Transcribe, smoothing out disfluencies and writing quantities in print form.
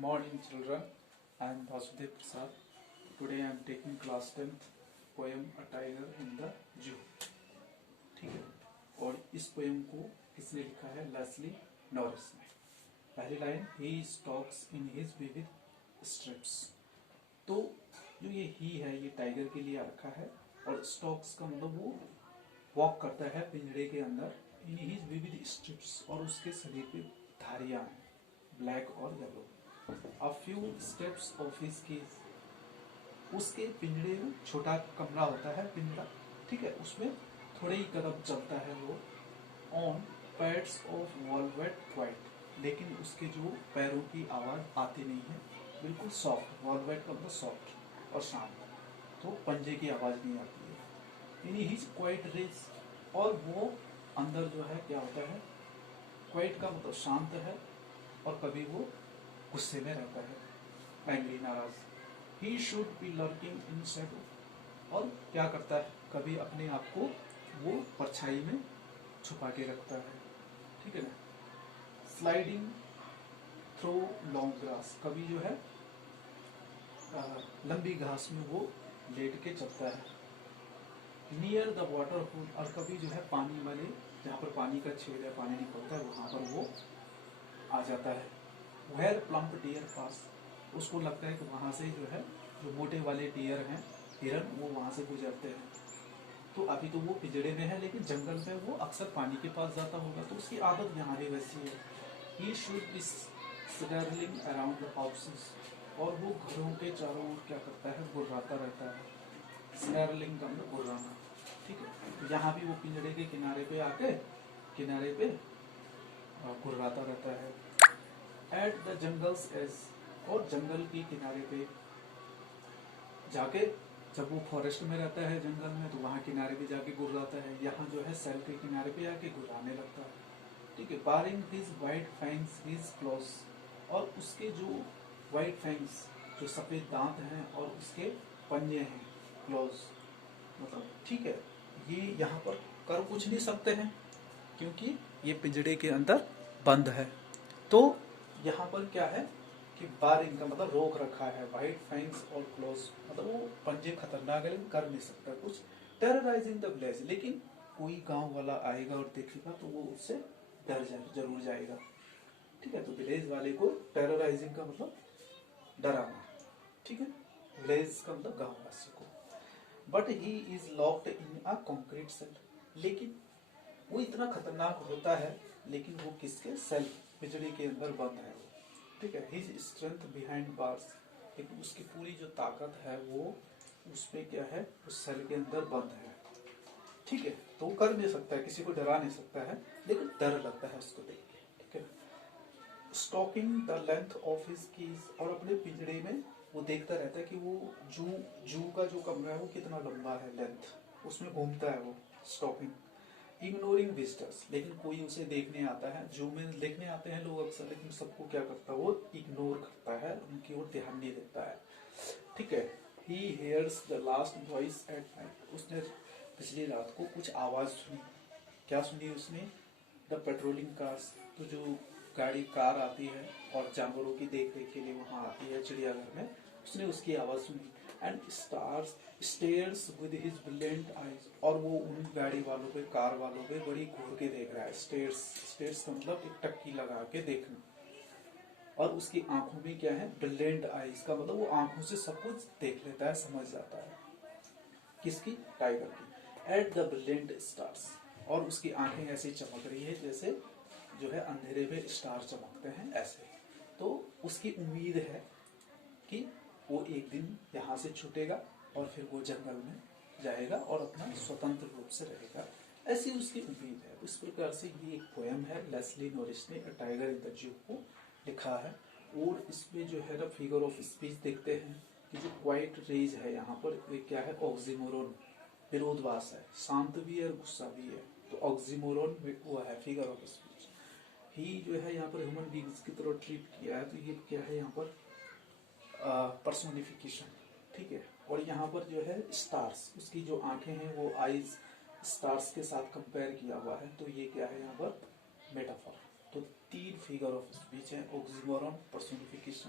Morning children, I am Vasudev Prasad. Today I am taking class 10th poem A Tiger in the Zoo. ठीक है, और इस poem को किसने लिखा है? लेस्ली नॉरिस ने। पहली line, he stocks in his vivid strips. तो जो ये ही है ये टाइगर के लिए रखा है, और स्टॉक्स का मतलब वो वॉक करता है पिंजरे के अंदर इन हिज विविड स्ट्रिप्स, और उसके शरीर पे धारियां हैं ब्लैक और yellow. A few steps of his cage, उसके पिंजरे में छोटा कमरा होता है पिंजरा, ठीक है, उसमें थोड़े ही कदम चलता है वो। On pads of velvet white, लेकिन उसके जो पैरों की आवाज आती नहीं है, बिल्कुल सॉफ्ट। वॉलवेट का मतलब सॉफ्ट और शांत, तो पंजे की आवाज नहीं आती है। इन हिज क्वाइट रेस, और वो अंदर जो है क्या होता है, क्वाइट का मतलब शांत है, और कभी वो गुस्से में रहता है, एंग्री, नाराज। ही should B lurking in Shadow, और क्या करता है, कभी अपने आप को वो परछाई में छुपा के रखता है, ठीक है ना। स्लाइडिंग थ्रू लॉन्ग ग्रास, कभी जो है लंबी घास में वो लेट के चलता है। नियर द वाटरफॉल, और कभी जो है पानी वाले, जहाँ पर पानी का छेद है, पानी निकलता है, वहां पर वो आ जाता है। वेयर प्लम्प डियर पास, उसको लगता है कि वहां से जो है जो मोटे वाले डियर हैं, हिरन, वो वहां से गुजरते हैं। तो अभी तो वो पिंजड़े में है, लेकिन जंगल में वो अक्सर पानी के पास जाता होगा, तो उसकी आदत यहाँ भी वैसी है। He should be strolling around the houses, और वो घरों के चारों ओर क्या करता है, गुर्राता रहता है। स्टर्लिंग का मतलब गुर्राना, ठीक है। तो यहाँ भी वो पिंजड़े के किनारे पे आके किनारे पे गुर्राता रहता है। एट द जंगल्स एज, और जंगल के किनारे पे जाके, जब वो फॉरेस्ट में रहता है जंगल में, तो वहाँ किनारे पे जाके गुर्राता है। यहाँ जो है सेल के किनारे पे आके गुर्राने लगता है, ठीक है। Baring his white fangs his claws, और उसके जो वाइट फैंग्स, जो सफेद दांत हैं, और उसके पंजे हैं, क्लॉज मतलब, ठीक है। ये यहाँ पर कर कुछ नहीं सकते हैं, क्योंकि ये पिंजड़े के अंदर बंद है। तो यहाँ पर क्या है कि बारिंग का मतलब रोक रखा है, वाइट फैंग्स और क्लोज, मतलब वो पंजे खतरनाक है, लेकिन कर नहीं सकता कुछ। टेरराइजिंग द विलेज, लेकिन कोई गांव वाला आएगा और देखेगा तो वो उससे डर जरूर जाएगा, ठीक है। तो विलेज वाले को टेरराइजिंग का मतलब डराना, ठीक है। विलेज का मतलब गांव वासी को। But he is locked in a concrete cell, लेकिन वो इतना खतरनाक होता है, लेकिन वो किसके सेल, बिजली के अंदर बंद है वो, ठीक है। हिज स्ट्रेंथ बिहाइंड बार्स, लेकिन उसकी पूरी जो ताकत है वो उसमें क्या है, उस सेल के अंदर बंद है, ठीक है। तो वो कर नहीं सकता है, किसी को डरा नहीं सकता है, लेकिन डर लगता है उसको देख के, ठीक है। Stalking the length of his cage, और अपने पिंजड़े में वो देखता रहता है कि वो जू का जो कमरा है वो कितना लंबा है, लेंथ, उसमें घूमता है वो, स्टॉकिंग। इग्नोरिंग विजिटर्स, लेकिन कोई उसे देखने आता है, जू में देखने आते हैं लोग अक्सर, लेकिन सबको क्या करता है, वो इग्नोर करता है, उनकी ओर ध्यान नहीं देता है, ठीक है। He hears the last voice at night, उसने पिछली रात को कुछ आवाज सुनी। क्या सुनी उसने? द पेट्रोलिंग कार्स, तो जो गाड़ी कार आती है और जानवरों की देख रेख के लिए वहां आती है चिड़ियाघर में, उसने उसकी आवाज सुनी। And stars stairs with his brilliant eyes, और वो उन गाड़ी वालों पे, कार वालों पे बड़ी घूर के देख रहा है। स्टेयर्स का मतलब एक टक्की लगा के देखना, और उसकी आंखों में क्या है, ब्रिलियंट आईज का मतलब वो आंखों से सब कुछ देख लेता है, समझ जाता है। किसकी? टाइगर की। एट द ब्रिलियंट स्टार्स, और उसकी आंखें ऐसे चमक रही है जैसे जो है अंधेरे में स्टार चमकते हैं, ऐसे। तो उसकी उम्मीद है कि वो एक दिन यहाँ से छूटेगा और फिर वो जंगल में जाएगा और अपना स्वतंत्र रूप से रहेगा, ऐसी उसकी उम्मीद है। इस प्रकार से ये एक पोएम है, लेस्ली नॉरिस ने a tiger in the zoo को लिखा है। और इसमें जो है ना फिगर ऑफ स्पीच देखते हैं कि जो क्वाइट रेज है यहाँ पर, ये क्या है, ऑक्सीमोरोन, विरोधवास है, शांत भी है और गुस्सा भी है, तो ऑक्सीमोरोन वो है फिगर ऑफ स्पीच। ही जो है यहाँ पर ह्यूमन बींग्स की तरह ट्रीट किया है, तो ये क्या है यहाँ पर पर्सोनिफिकेशन, ठीक है। और यहाँ पर जो है स्टार्स, उसकी जो आंखें हैं वो आईज स्टार्स के साथ कंपेयर किया हुआ है, तो ये क्या है यहाँ पर, मेटाफर। तो तीन फिगर ऑफ स्पीच है, ऑक्सीमोरॉन, पर्सोनिफिकेशन